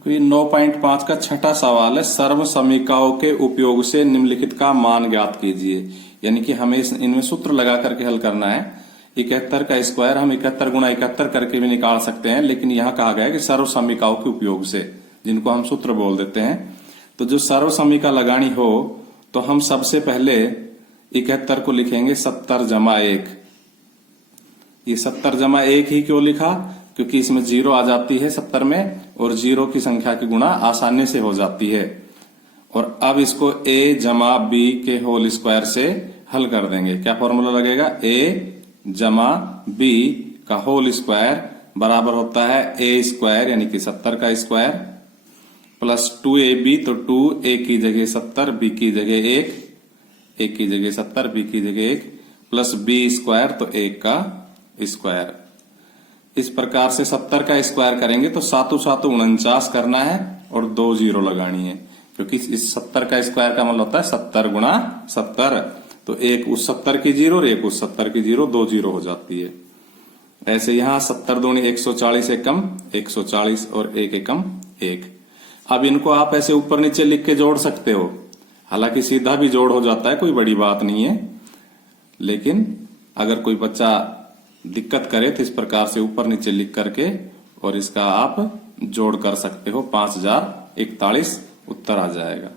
देखो ये 9.5 का छठा सवाल है। सर्व समीकरणों के उपयोग से निम्नलिखित का मान ज्ञात कीजिए। यानी कि हमें इनमें सूत्र लगा करके हल करना है। 71 का स्क्वायर हम 71 गुणा 71 करके भी निकाल सकते हैं, लेकिन यहाँ कहा गया है कि सर्व समीकरणों के उपयोग से, जिनको हम सूत्र बोल देते हैं। तो जो सर्व समीकरण लगानी हो तो हम सबसे पहले 71 को लिखेंगे 70 जमा 1। ये 70 जमा 1 ही क्यों लिखा? क्योंकि इसमें 0 आ जाती है 70 में, और 0 की संख्या की गुणा आसानी से हो जाती है। और अब इसको a जमा b के होल स्क्वायर से हल कर देंगे। क्या फॉर्मूला लगेगा? a जमा b का होल स्क्वायर बराबर होता है a स्क्वायर यानी कि 70 का स्क्वायर प्लस 2ab, तो 2 a की जगह 70, b की जगह 1, a की जगह 70, b की जगह 1, प्लस b स्क्वायर, तो 1 का स्क्वायर। इस प्रकार से 70 का स्क्वायर करेंगे तो 7 7 49 करना है और 2 0 लगानी है, क्योंकि इस 70 का स्क्वायर का मतलब होता है 70 गुणा 70। तो एक उस 70 की 0 और एक उस 70 की 0, 2 0 हो जाती है। ऐसे यहाँ 70 दूनी 140 एकम 140 और 1 एकम 1। अब इनको आप ऐसे ऊपर नीचे लिख के जोड़ सकते हो। हालांकि सीधा भी जोड़ हो जाता है, कोई बड़ी बात नहीं है, लेकिन अगर कोई बच्चा दिक्कत करे तो इस प्रकार से ऊपर नीचे लिख करके और इसका आप जोड़ कर सकते हो। 5041 उत्तर आ जाएगा।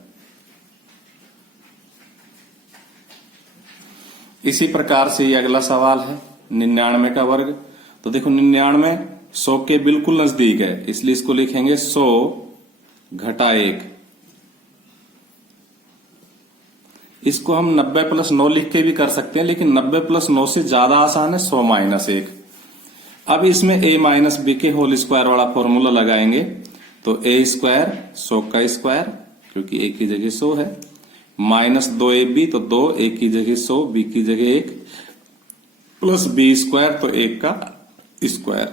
इसी प्रकार से ये अगला सवाल है 99 का वर्ग। तो देखो 99 100 के बिल्कुल नजदीक है, इसलिए इसको लिखेंगे 100 घटा 1। इसको हम 90 प्लस 9 लिख के भी कर सकते हैं, लेकिन 90 प्लस 9 से ज्यादा आसान है 100 माइनस 1। अब इसमें a माइनस बी के होल स्क्वायर वाला फॉर्मूला लगाएंगे। तो a स्क्वायर 100 का स्क्वायर, क्योंकि a की जगह 100 है, माइनस 2ab, तो 2 a की जगह 100, b की जगह 1, प्लस b स्क्वायर, तो 1 का स्क्वायर।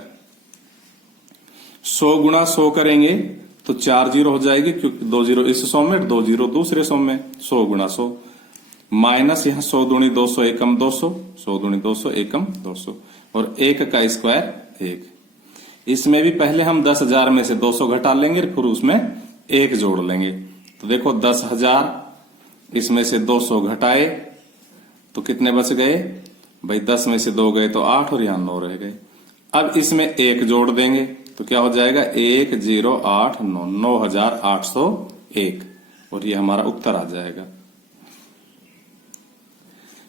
100 गुणा 100 करेंगे तो 4 0 हो जाएगी, क्योंकि 2 0 इस 100 में, 2 0 दूसरे 100 में। 100 गुणा 100 माइनस यहाँ 100 दूनी 200 एकम 200, 100 दूनी 200 एकम 200, और 1 का स्क्वायर 1। इसमें भी पहले हम 10,000 में से 200 घटा लेंगे, फिर उसमें 1 जोड़ लेंगे। तो देखो 10,000 इसमें से 200 घटाए तो कितने बच गए भाई? 10 में से 2 गए तो 8 और यहां 9 रह गए। अब इसमें 1 जोड़ देंगे तो क्या हो जाएगा? 1089 9801, और ये हमारा उत्तर आ जाएगा।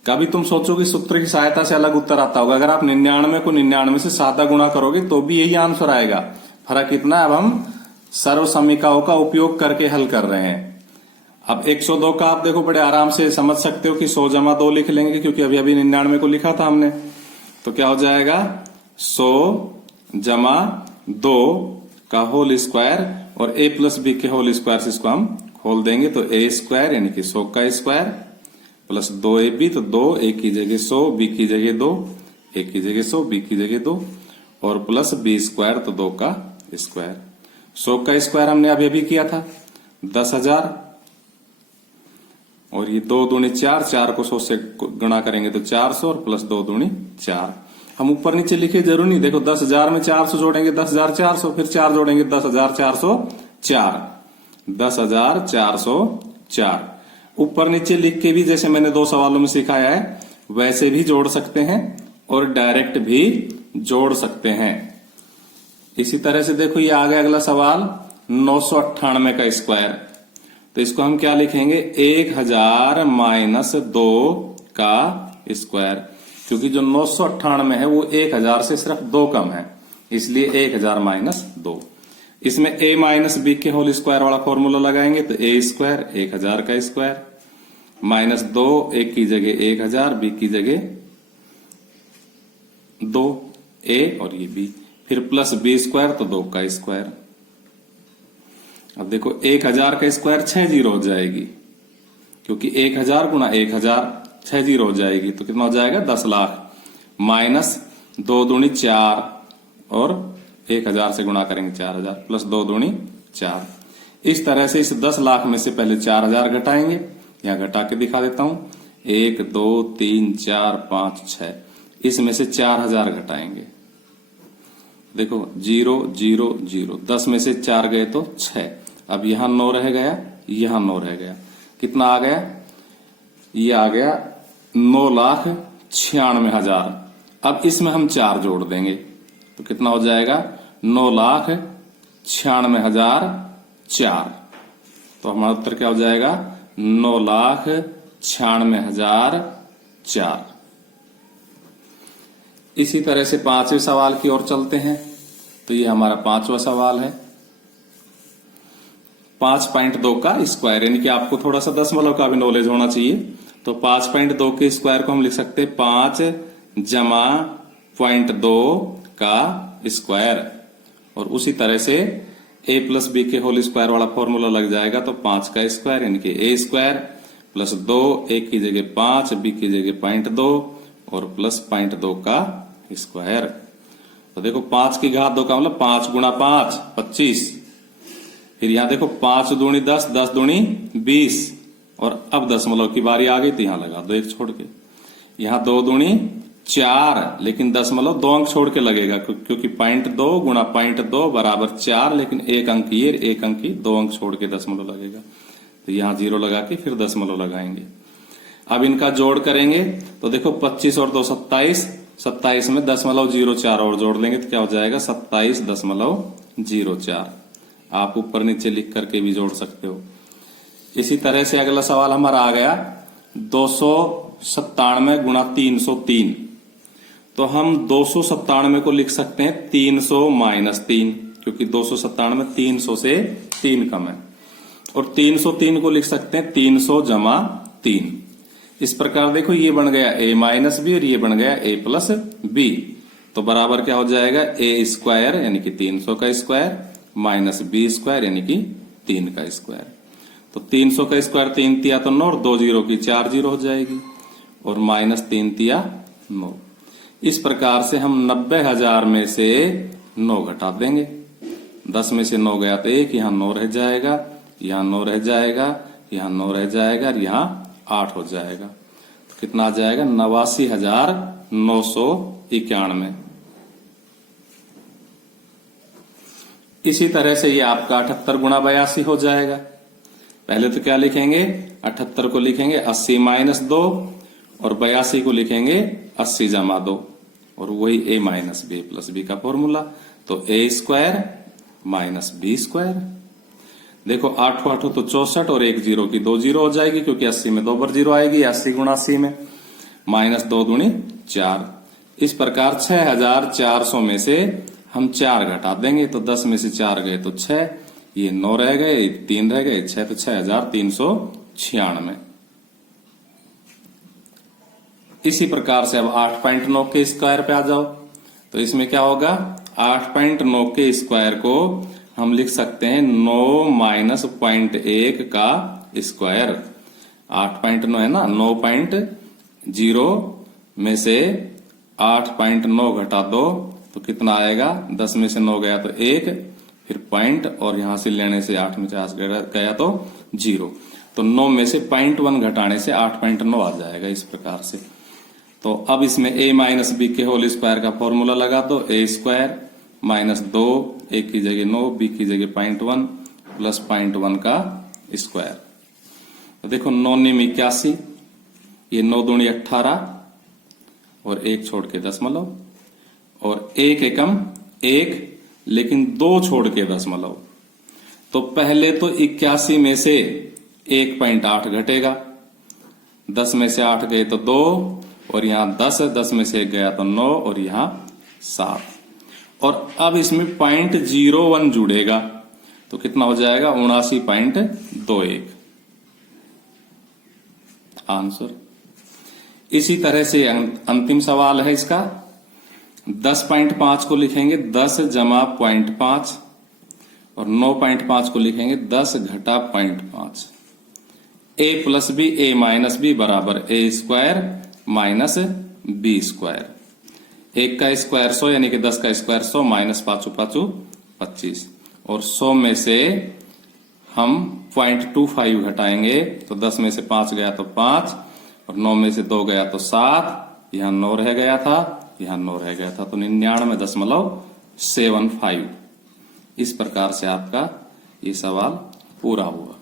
कभी तुम सोचोगे सूत्र की सहायता से अलग उत्तर आता होगा। अगर आप 99 को 99 से सादा गुणा करोगे तो भी यही आंसर आएगा। फर्क इतना, अब हम सर्व समीकरणों का उपयोग करके हल कर रहे हैं। अब 102 का आप देखो बड़े आराम से समझ सकते हो कि 100 जमा 2 लिख लेंगे, क्योंकि अभी अभी 99 को लिखा था हमने। तो क्या हो जाएगा? 100 जमा 2 का होल स्क्वायर और a प्लस बी के होल स्क्वायर से इसको हम खोल देंगे। तो a स्क्वायर यानी कि 100 का स्क्वायर प्लस 2ab, तो 2 a की जगह 100, b की जगह 2, a की जगह 100, b की जगह 2, और प्लस b स्क्वायर, तो 2 का स्क्वायर। 100 का स्क्वायर हमने अभी अभी किया था 10,000, और ये 2 दूनी 4, 4 को 100 से गुणा करेंगे तो 400, और प्लस 2 दूनी 4। हम ऊपर नीचे लिखे जरूर नहीं। देखो 10,000 में 400 जोड़ेंगे 10,400, फिर 4 जोड़ेंगे 10,404, 10,404। ऊपर नीचे लिख के भी जैसे मैंने 2 सवालों में सिखाया है वैसे भी जोड़ सकते हैं और डायरेक्ट भी जोड़ सकते हैं। इसी तरह से देखो ये आ गया अगला सवाल 998 का स्क्वायर। तो इसको हम क्या लिखेंगे? 1000 माइनस 2 का स्क्वायर, क्योंकि जो 998 है वो 1000 से सिर्फ 2 कम है, इसलिए 1000 माइनस 2। इसमें a माइनस बी के होल स्क्वायर वाला फॉर्मूला लगाएंगे तो a स्क्वायर 1000 का स्क्वायर माइनस 2, a की जगह 1000, b की जगह 2, a और ये b, फिर प्लस b स्क्वायर, तो 2 का स्क्वायर। अब देखो 1000 का स्क्वायर 6 0 हो जाएगी, क्योंकि 1000 गुणा 1000 6 0 हो जाएगी, तो कितना हो जाएगा? 10 लाख। माइनस 2 दूनी 4 और 1000 से गुणा करेंगे 4000, प्लस 2 दूनी 4। इस तरह से इस 10 लाख में से पहले 4000 घटाएंगे। यहां घटा के दिखा देता हूं। 1 2 3 4 5 6, इसमें से 4000 घटाएंगे देखो 0 0 0, 10 में से 4 गए तो 6। अब यहां 9 रह गया, यहां 9 रह गया, कितना आ गया? ये आ गया 9,96,000। अब इसमें हम 4 जोड़ देंगे तो कितना हो जाएगा? 9,96,004। तो हमारा उत्तर क्या हो जाएगा? 9,96,004। इसी तरह से 5वें सवाल की ओर चलते हैं। तो ये हमारा 5वां सवाल है। 5.2 का स्क्वायर, यानी कि आपको थोड़ा सा दशमलव का भी नॉलेज होना चाहिए। तो 5.2 के स्क्वायर को हम लिख सकते हैं 5 जमा 0.2 का स्क्वायर। और उसी तरह से a प्लस बी के होल स्क्वायर वाला फॉर्मूला लग जाएगा। तो 5 का स्क्वायर यानी कि a स्क्वायर प्लस 2, a की जगह 5, b की जगह 0.2 और प्लस 0.2 का स्क्वायर। तो देखो 5 की घात 2 का मतलब 5 गुणा 5 25। फिर यहां देखो 5 दूनी 10, 10 दूनी 20। और अब दशमलव की बारी आ गई तो यहां लगा दो 1 छोड़ के। यहां 2 दूनी 4, लेकिन दशमलव 2 अंक छोड़ के लगेगा क्योंकि 0.2 गुणा 0.2 बराबर 4, लेकिन 1 अंक ये 1 अंक ही 2 अंक छोड़ के दशमलव लगेगा। तो यहां 0 लगा के फिर दशमलव लगाएंगे। अब इनका जोड़ करेंगे तो देखो 25 और 2 27, 27 में 0.04 और जोड़ लेंगे तो क्या हो जाएगा? 27.04। आप ऊपर नीचे लिख करके भी जोड़ सकते हो। इसी तरह से अगला सवाल हमारा आ गया 297 गुणा 303। तो हम 297 को लिख सकते हैं 300 माइनस 3, क्योंकि 297 में 300 से 3 कम है। और 303 को लिख सकते हैं 300 जमा 3। इस प्रकार देखो ये बन गया a माइनस बी और ये बन गया a प्लस बी। तो बराबर क्या हो जाएगा? a स्क्वायर यानी कि 300 का स्क्वायर माइनस b स्क्वायर यानी कि 3 का स्क्वायर। तो 300 का स्क्वायर 3 तिया तो 9 और 2 0 की 4 0 हो जाएगी और माइनस 3 तिया 9। इस प्रकार से हम 90,000 में से 9 घटा देंगे। 10 में से 9 गया तो 1, यहां 9 रह जाएगा, यहां 9 रह जाएगा, यहां 9 रह जाएगा और यहां 8 हो जाएगा। तो कितना आ जाएगा? 89,991। इसी तरह से ये आपका 78 गुणा 82 हो जाएगा। पहले तो क्या लिखेंगे? 78 को लिखेंगे 80 माइनस 2 और 82 को लिखेंगे 80 जमा 2 और वही a minus b plus b का फॉर्मूला। तो a square minus b square. देखो 8 8 तो 64 और 1 0 की 2 0 हो जाएगी, क्योंकि 80 में 2 बार 0 आएगी। 80 गुणा 80 में माइनस 2 दूनी 4। इस प्रकार 6,400 में से हम 4 घटा देंगे तो 10 में से 4 गए तो 6, ये 9 रह गए, 3 रह गए, 6 तो 6,396। इसी प्रकार से अब 8.9 के स्क्वायर पे आ जाओ। तो इसमें क्या होगा? 8.9 के स्क्वायर को हम लिख सकते हैं 9 माइनस 0.1 का स्क्वायर। 8.9 है ना, 9.0 में से 8.9 घटा 2 तो कितना आएगा? 10 में से 9 गया तो 1, फिर पॉइंट और यहां से लेने से 8 में से 8 गया तो 0। तो 9 में से 0.1 घटाने से 8.9 आ जाएगा इस प्रकार से। तो अब इसमें a माइनस बी के होल स्क्वायर का फॉर्मूला लगा दो। a स्क्वायर माइनस 2, a की जगह 9, b की जगह 0.1 प्लस 0.1 का स्क्वायर। तो देखो 9 9 81, ये 9 दूनी 18 और 1 छोड़ के दशमलव और 1 एकम 1, लेकिन 2 छोड़ के दशमलव। तो पहले तो 81 में से 1.8 घटेगा, 10 में से 8 गए तो 2 और यहां 10, 10 में से 1 गया तो 9 और यहां 7। और अब इसमें 0.01 जुड़ेगा तो कितना हो जाएगा? 79.21 आंसर। इसी तरह से अंतिम सवाल है इसका 10.5 को लिखेंगे 10 जमा 0.5 और 9.5 को लिखेंगे 10 घटा 0.5। a plus b a minus b बराबर a square minus b square. 1 का स्क्वायर 100 यानी कि 10 का स्क्वायर 100 माइनस 5 5 25 और 100 में से हम 0.25 घटाएंगे तो 10 में से 5 गया तो 5 और 9 में से 2 गया तो 7, यहां 9 रह गया था, यहां 9 रह गया था तो 99.7 75। इस प्रकार से आपका ये सवाल पूरा हुआ।